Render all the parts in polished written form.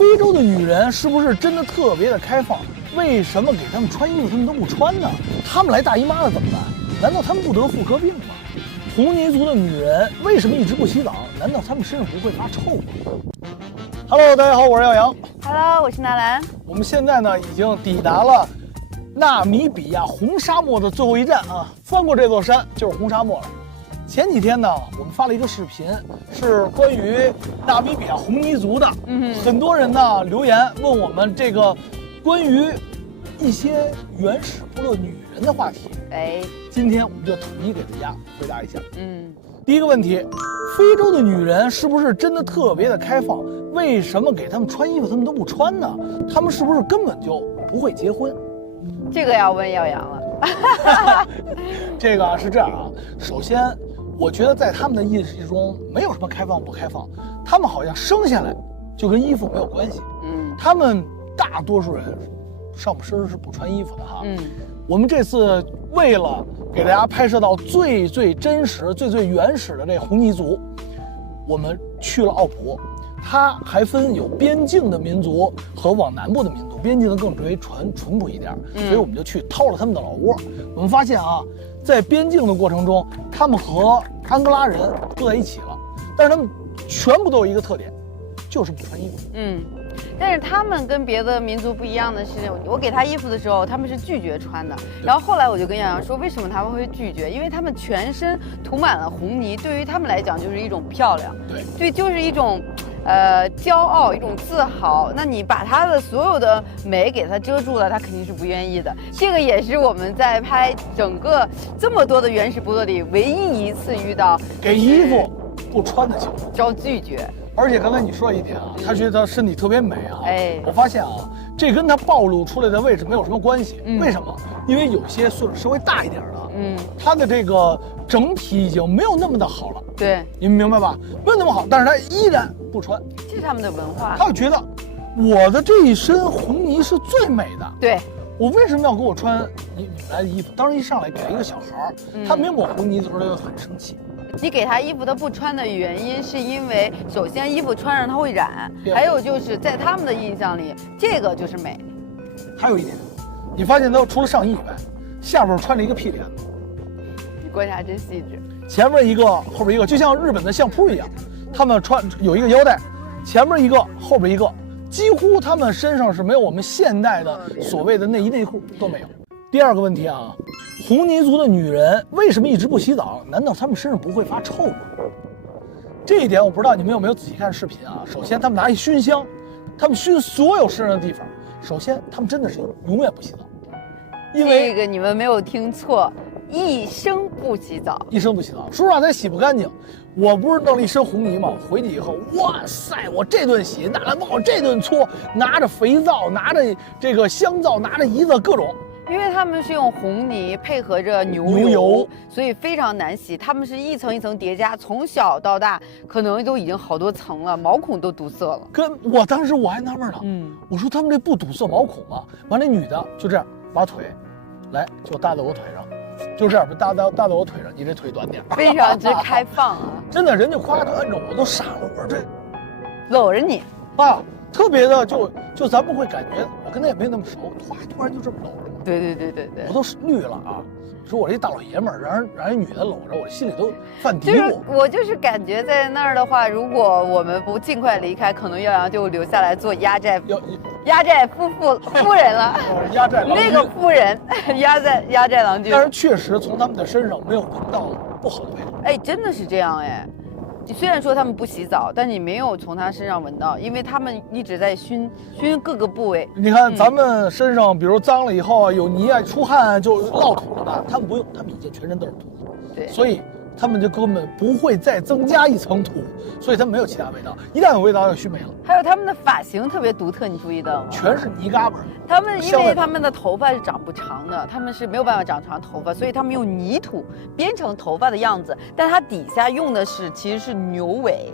非洲的女人是不是真的特别的开放？为什么给她们穿衣服她们都不穿呢？她们来大姨妈了怎么办？难道她们不得妇科病吗？红泥族的女人为什么一直不洗澡？难道她们身上不会发臭吗 ？Hello， 大家好，我是耀阳。Hello， 我是纳兰。我们现在呢已经抵达了纳米比亚红沙漠的最后一站啊，翻过这座山就是红沙漠了。前几天呢，我们发了一个视频，是关于纳米比亚红泥族的。很多人呢留言问我们这个关于一些原始部落女人的话题。今天我们就统一给大家回答一下。第一个问题，非洲的女人是不是真的特别的开放？为什么给她们穿衣服她们都不穿呢？她们是不是根本就不会结婚？这个要问耀阳了。这个是这样啊，首先，我觉得在他们的意识中没有什么开放不开放，他们好像生下来就跟衣服没有关系。他们大多数人上半身是不穿衣服的哈。我们这次为了给大家拍摄到最真实、最原始的这红泥族，我们去了奥普。它还分有边境的民族和往南部的民族，边境的更为淳朴一点，所以我们就去掏了他们的老窝。我们发现啊，在边境的过程中，他们和安哥拉人住在一起了，但是他们全部都有一个特点，就是不穿衣服。但是他们跟别的民族不一样的是，我给他衣服的时候，他们是拒绝穿的。然后后来我就跟耀阳说，为什么他们会拒绝？因为他们全身涂满了红泥，对于他们来讲就是一种漂亮，对，就是一种骄傲，一种自豪。那你把他的所有的美给他遮住了，他肯定是不愿意的。这个也是我们在拍整个这么多的原始部落里唯一一次遇到给衣服不穿的情况，遭拒绝。而且刚才你说了一点啊，他觉得他身体特别美啊。我发现啊，这跟他暴露出来的位置没有什么关系。为什么？因为有些岁数稍微大一点的，他的这个整体已经没有那么的好了。对，你们明白吧？没有那么好，但是他依然不穿，这是他们的文化。他就觉得我的这一身红泥是最美的。对，我为什么要给我穿你们来的衣服？当时一上来给了一个小孩，他没抹红泥的时候，他就很生气。你给他衣服他不穿的原因，是因为首先衣服穿上他会染，还有就是在他们的印象里，这个就是美。还有一点，你发现他除了上衣以外，下边穿了一个屁帘子。你观察真细致。前面一个，后边一个，就像日本的相扑一样，他们穿有一个腰带，前面一个，后边一个，几乎他们身上是没有我们现代的所谓的内衣内裤都没有。第二个问题啊，红泥族的女人为什么一直不洗澡？难道她们身上不会发臭吗？这一点我不知道你们有没有仔细看视频啊。首先，他们拿一熏香，他们熏所有身上的地方。首先，他们真的是永远不洗澡，因为这个你们没有听错，一生不洗澡，一生不洗澡。说实话，咱洗不干净。我不是弄了一身红泥吗？回去以后，哇塞，我这顿洗，拿来往这顿搓，拿着肥皂，拿着这个香皂，拿着胰子，各种。因为他们是用红泥配合着牛油，所以非常难洗。他们是一层一层叠加，从小到大可能都已经好多层了，毛孔都堵塞了。我当时我还纳闷呢，我说他们这不堵塞毛孔吗？完了，女的就这样把腿，来就搭在我腿上，就这样搭在我腿上，你这腿短点，非常之开放啊！真的，人家夸就摁着我都傻了，我说这搂着你啊，特别的就咱们会感觉我跟他也没那么熟，突然就这么搂着。对，我都绿了啊！说我这大老爷们儿，让人女的搂着，我心里都犯嘀咕。就是我就是感觉在那儿的话，如果我们不尽快离开，可能耀阳就留下来做压寨夫人了。压寨郎君那个夫人，压寨郎君。但是确实从他们的身上没有闻到不好的味道。真的是这样哎。你虽然说他们不洗澡，但你没有从他身上闻到，因为他们一直在熏各个部位。你看咱们身上，比如脏了以后啊，有泥啊，出汗就落土了吧？他们不用，他们已经全身都是土，对，所以他们就根本不会再增加一层土，所以他们没有其他味道。一旦有味道，就熏没了。还有他们的发型特别独特，你注意到吗？全是泥嘎巴。他们因为他们的头发是长不长的，他们是没有办法长长头发，所以他们用泥土编成头发的样子，但它底下用的其实是牛尾。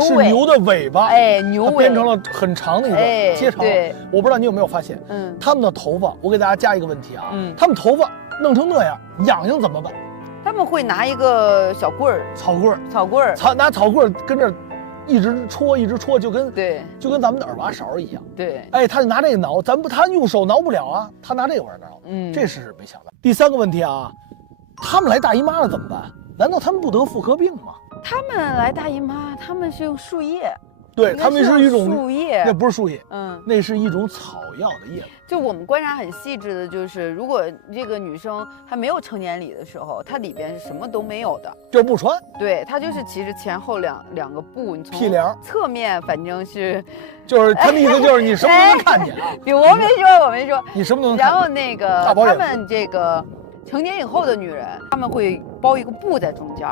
是牛的尾巴，牛尾编成了很长的一个接长。对，我不知道你有没有发现，他们的头发，我给大家加一个问题啊，他们头发弄成那样，痒怎么办？他们会拿一个小棍儿，草棍儿，拿草棍儿跟这一直戳，就跟咱们的耳挖勺一样。对，哎，他就拿这个挠，他用手挠不了啊，他拿这个玩意儿挠。这是没想到。第3个问题啊，他们来大姨妈了怎么办？难道他们不得妇科病吗？他们来大姨妈，他们是用树叶。对，他们是一种树叶，那不是树叶，那是一种草药的叶子。就我们观察很细致的，就是如果这个女生她没有成年礼的时候，她里边是什么都没有的，就不穿。对，她就是其实前后两个布，你从屁帘侧面反正是，就是他的意思就是你什么都能看见啊。我没说，你什么都能看见。然后那个他们这个成年以后的女人，他们会包一个布在中间，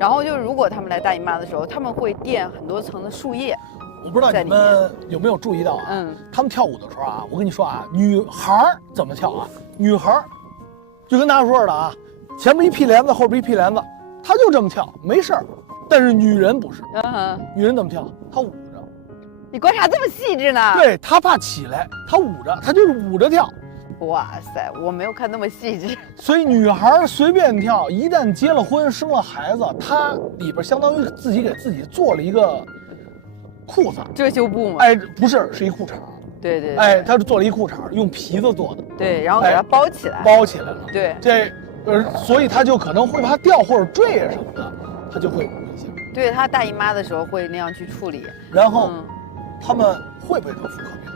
然后就是如果他们来大姨妈的时候，他们会垫很多层的树叶。我不知道你们有没有注意到啊？他们跳舞的时候啊，我跟你说啊，女孩怎么跳啊？女孩就跟大说似的啊，前面一屁帘子，后边一屁帘子，她就这么跳，没事儿。但是女人不是，女人怎么跳？她捂着。你观察这么细致呢？对，她怕起来，她捂着，她就是捂着跳。哇塞，我没有看那么细致。所以女孩随便跳，一旦结了婚生了孩子，她里边相当于自己给自己做了一个裤子，遮羞布吗？哎，不是，是一裤衩。对，哎，他是做了一裤衩，用皮子做的。对，然后给它包起来，包起来了。对，所以他就可能会怕掉或者坠什么的，他就会有危险。对，他大姨妈的时候会那样去处理。然后，他们会不会得妇科病？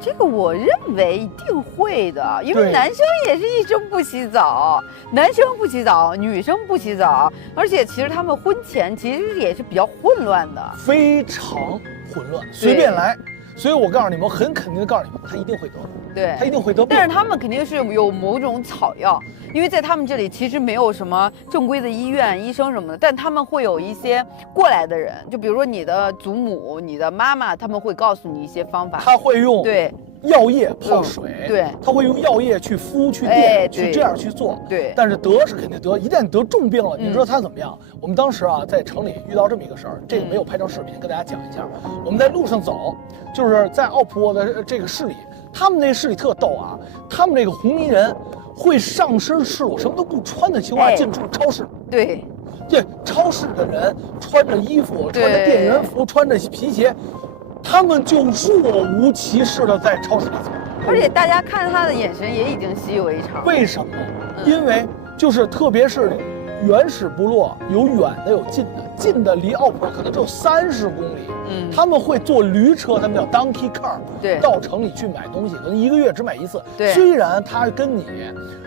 这个我认为一定会的，因为男生也是一生不洗澡，男生不洗澡，女生不洗澡，而且其实他们婚前其实也是比较混乱的，非常混乱，随便来。所以我告诉你们，很肯定的告诉你们，他一定会得，对，他一定会得病。但是他们肯定是有某种草药，因为在他们这里其实没有什么正规的医院、医生什么的，但他们会有一些过来的人，就比如说你的祖母、你的妈妈，他们会告诉你一些方法。他会用对药液泡水，对，他会用药液去敷、去垫、去这样去做。对，但是得是肯定得，一旦得重病了，你知道他怎么样？我们当时啊，在城里遇到这么一个事儿，这个没有拍成视频，跟大家讲一下。我们在路上走，就是在奥普沃的这个市里，他们那市里特逗啊，他们这个红衣人会上身赤裸，什么都不穿的情况下进出超市。对，这超市的人穿着衣服，穿着店员服，穿着皮鞋。他们就若无其事的在超市里走，而且大家看他的眼神也已经习以为常。为什么？因为就是特别是原始部落，有远的有近的，近的离奥普可能只有30公里。他们会坐驴车，他们叫 donkey car， 对，到城里去买东西，可能1个月只买一次。对，虽然他跟你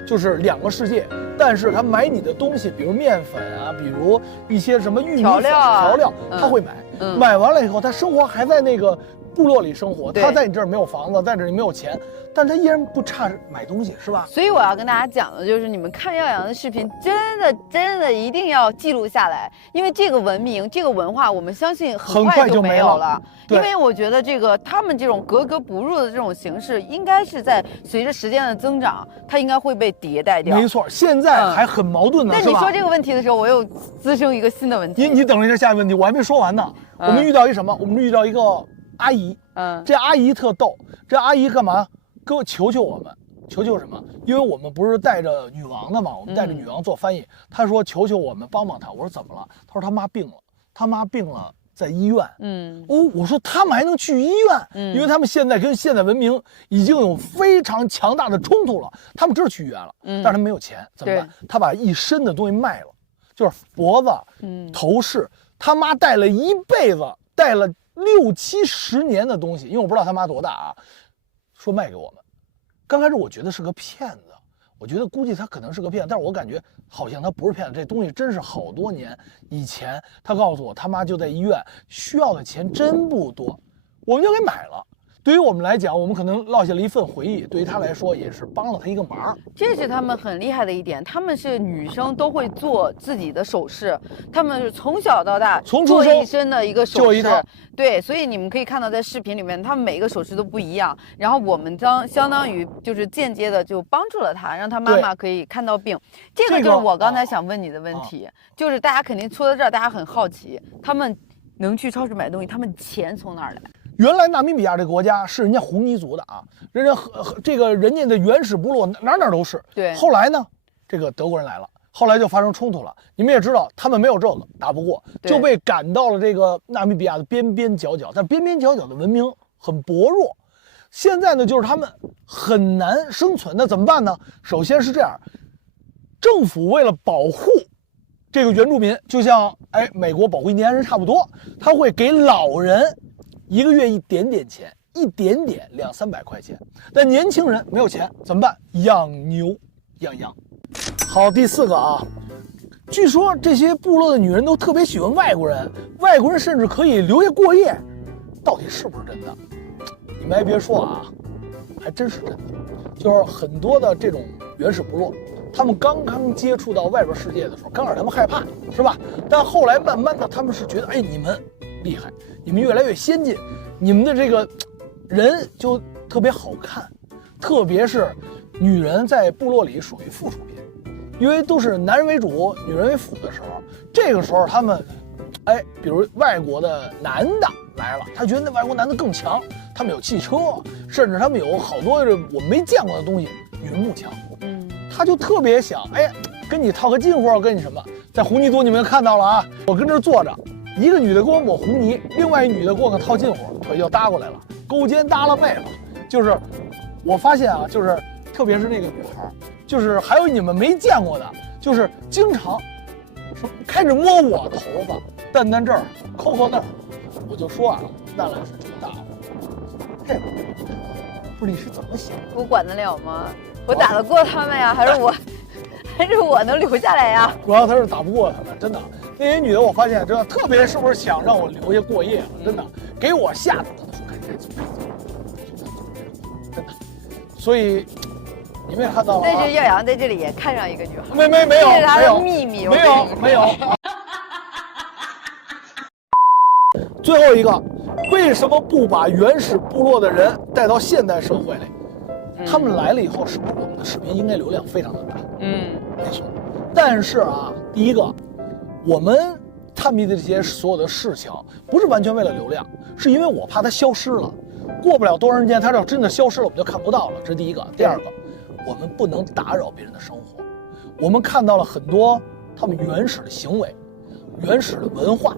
就是2个世界，但是他买你的东西，比如面粉啊，比如一些什么玉米粉调料，他会买。买完了以后，他生活还在那个部落里生活，他在你这儿没有房子，在这里没有钱，但他依然不差买东西，是吧？所以我要跟大家讲的就是，你们看耀阳的视频，真的一定要记录下来，因为这个文明、这个文化，我们相信很快就没有了。因为我觉得这个他们这种格格不入的这种形式，应该是在随着时间的增长，它应该会被迭代掉。没错，现在还很矛盾呢。但你说这个问题的时候，我又滋生一个新的问题。你等一下，下一个问题我还没说完呢。我们遇到一什么？我们遇到一个阿姨，这阿姨特逗，这阿姨干嘛？给我求求我们，求求什么？因为我们不是带着女王的嘛，我们带着女王做翻译。她说求求我们帮帮她。我说怎么了？她说她妈病了，她妈病了，在医院。我说他们还能去医院？因为他们现在跟现代文明已经有非常强大的冲突了，他们知道去医院了，但是他没有钱，怎么办？他把一身的东西卖了，就是脖子、头饰。他妈带了一辈子，带了60、70年的东西，因为我不知道他妈多大啊，说卖给我们。刚开始我觉得是个骗子，我觉得估计他可能是个骗子，但是我感觉好像他不是骗子，这东西真是好多年以前他告诉我他妈就在医院，需要的钱真不多，我们就给买了。对于我们来讲，我们可能落下了一份回忆，对于他来说也是帮了他一个忙。这是他们很厉害的一点，他们是女生都会做自己的首饰，他们是从小到大做一身的一个首饰，对，所以你们可以看到在视频里面，他们每一个首饰都不一样。然后我们相当于就是间接的就帮助了他，让他妈妈可以看到病。这个就是我刚才想问你的问题，就是大家肯定说到这儿，大家很好奇，他们能去超市买东西，他们钱从哪儿来？原来纳米比亚这个国家是人家红尼族的啊，人家的原始部落哪都是。对。后来呢，这个德国人来了，后来就发生冲突了。你们也知道，他们没有这个打不过，就被赶到了这个纳米比亚的边边角角，但边边角角的文明很薄弱。现在呢，就是他们很难生存，那怎么办呢？首先是这样，政府为了保护这个原住民，就像美国保护印第安人差不多，他会给老人1个月一点点钱，一点点200-300块钱。但年轻人没有钱怎么办？养牛养羊。好，第4个啊，据说这些部落的女人都特别喜欢外国人，外国人甚至可以留下过夜，到底是不是真的？你们还别说啊，还真是真的。就是很多的这种原始部落，他们刚刚接触到外边世界的时候，刚开始他们害怕，是吧？但后来慢慢的，他们是觉得，你们厉害，你们越来越先进，你们的这个人就特别好看，特别是女人在部落里属于附属品。因为都是男人为主，女人为辅的时候，这个时候他们，比如外国的男的来了，他觉得那外国男的更强，他们有汽车，甚至他们有好多我们没见过的东西，女人不强，他就特别想，跟你套个近乎，跟你什么，在红泥多你们看到了啊，我跟这坐着，一个女的给我抹红泥，另外一女的给我套近乎，腿就搭过来了，勾肩搭了背了，就是我发现啊，就是特别是那个女孩。就是还有你们没见过的，就是经常开始摸我头发，蛋这儿，抠那儿，我就说啊，那来是真大了。这不是你是怎么想的？我管得了吗？我打得过他们呀？还是我能留下来呀？主要他是打不过他们，真的。那些女的我发现，真的特别是不是想让我留下过夜了？真的，给我吓得我说真的。所以。你们也看到了，但是耀阳在这里也看上一个女孩，没有，这是他的秘密，没有。最后一个，为什么不把原始部落的人带到现代社会里？他们来了以后，是不是我们的视频应该流量非常的大？没错。但是啊，第一个，我们探秘的这些所有的事情，不是完全为了流量，是因为我怕它消失了，过不了多长时间，它要真的消失了，我们就看不到了。这是第一个。第二个。我们不能打扰别人的生活，我们看到了很多他们原始的行为、原始的文化，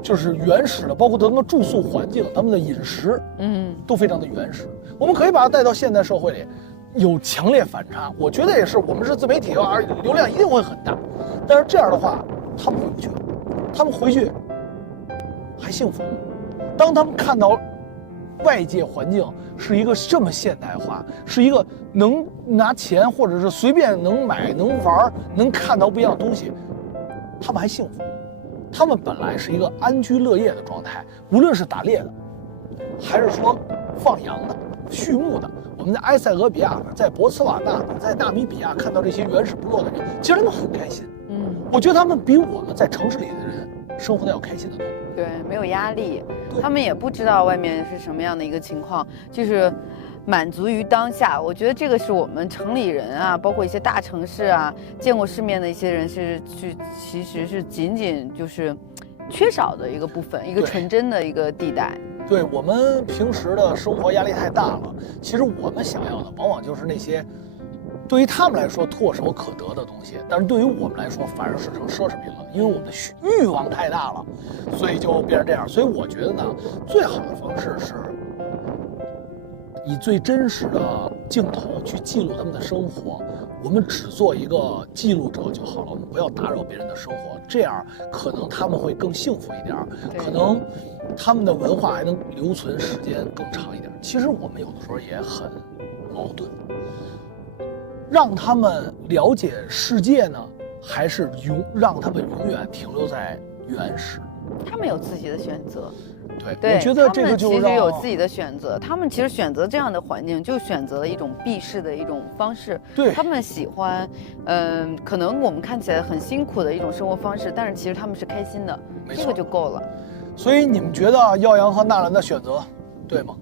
就是原始的，包括他们的住宿环境、他们的饮食，都非常的原始。我们可以把它带到现代社会里，有强烈反差。我觉得也是，我们是自媒体，而流量一定会很大。但是这样的话，他们回不去了，他们回去还幸福。当他们看到外界环境是一个这么现代化，是一个能拿钱或者是随便能买、能玩、能看到不一样的东西，他们还幸福。他们本来是一个安居乐业的状态，无论是打猎的，还是说放羊的、畜牧的。我们在埃塞俄比亚、在博茨瓦纳、在纳米比亚看到这些原始部落的人，其实他们很开心。我觉得他们比我们在城市里的人生活的要开心得多。对，没有压力，他们也不知道外面是什么样的一个情况，就是满足于当下。我觉得这个是我们城里人啊，包括一些大城市啊，见过世面的一些人其实是仅仅就是缺少的一个部分，一个纯真的一个地带。对，我们平时的生活压力太大了，其实我们想要的往往就是那些对于他们来说唾手可得的东西，但是对于我们来说反而是成奢侈品了，因为我们的欲望太大了，所以就变成这样。所以我觉得呢，最好的方式是以最真实的镜头去记录他们的生活，我们只做一个记录者就好了，我们不要打扰别人的生活，这样可能他们会更幸福一点，可能他们的文化还能留存时间更长一点。其实我们有的时候也很矛盾，让他们了解世界呢，还是让他们永远停留在原始？他们有自己的选择。对，我觉得这个就其实有自己的选择，他们其实选择这样的环境，就选择了一种避世的一种方式。对，他们喜欢，可能我们看起来很辛苦的一种生活方式，但是其实他们是开心的，这个就够了。所以你们觉得耀阳和纳兰的选择对吗？